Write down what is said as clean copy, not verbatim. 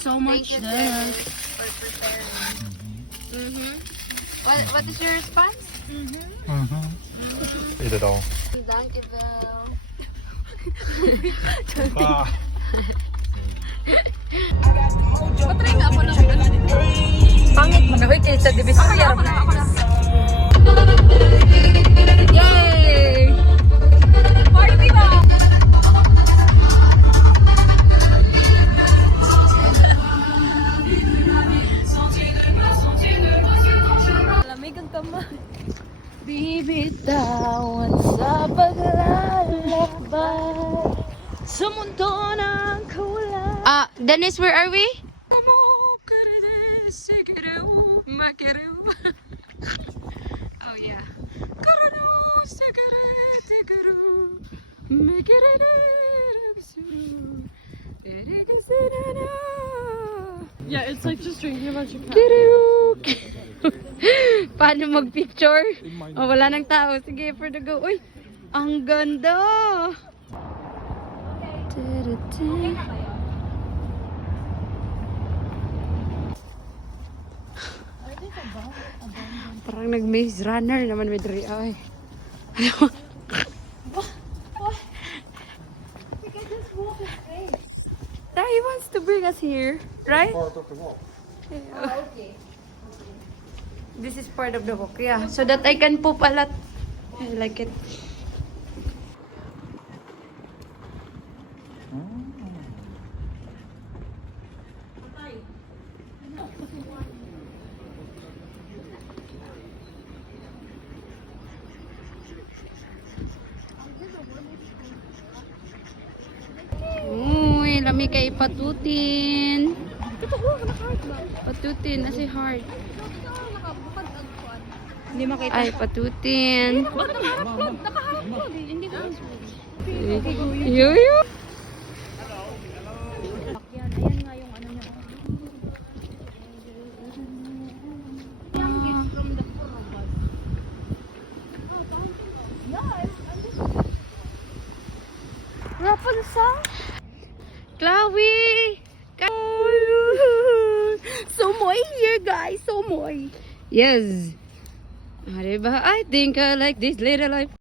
so much, Thank you, Des. sir, for preparing. What is your response? Eat it all. Dankjewel. Ah. Patry nga ako ng Pangit mo na, wait, sa divisoria. Ako lang. Yay! Party ba? Lamig ang kamay. Bibitawan sa paglalakbay sa mundo ng kawalan. Dennis, where are we? Oh yeah. Yeah, it's like just drinking a bunch of Paano mag-picture? Oh, wala nang tao. Sige, for the go. Uy, ang ganda! Parang nag-maze runner naman with Ria. Ay. He wants to bring us here, right? Part of the walk. Okay. This is part of the walk, yeah. So that I can poop a lot. I like it. Uy, lami kay patutin. Patutin na si Heart. Hindi makita. Ay, patutin. Nakaharap hindi ko. Yuyu. Yan, ayan nga yung ano niya. Rapunzel. Chloe. So moy here, guys. So moy. Yes. Diba? I think I like this little life.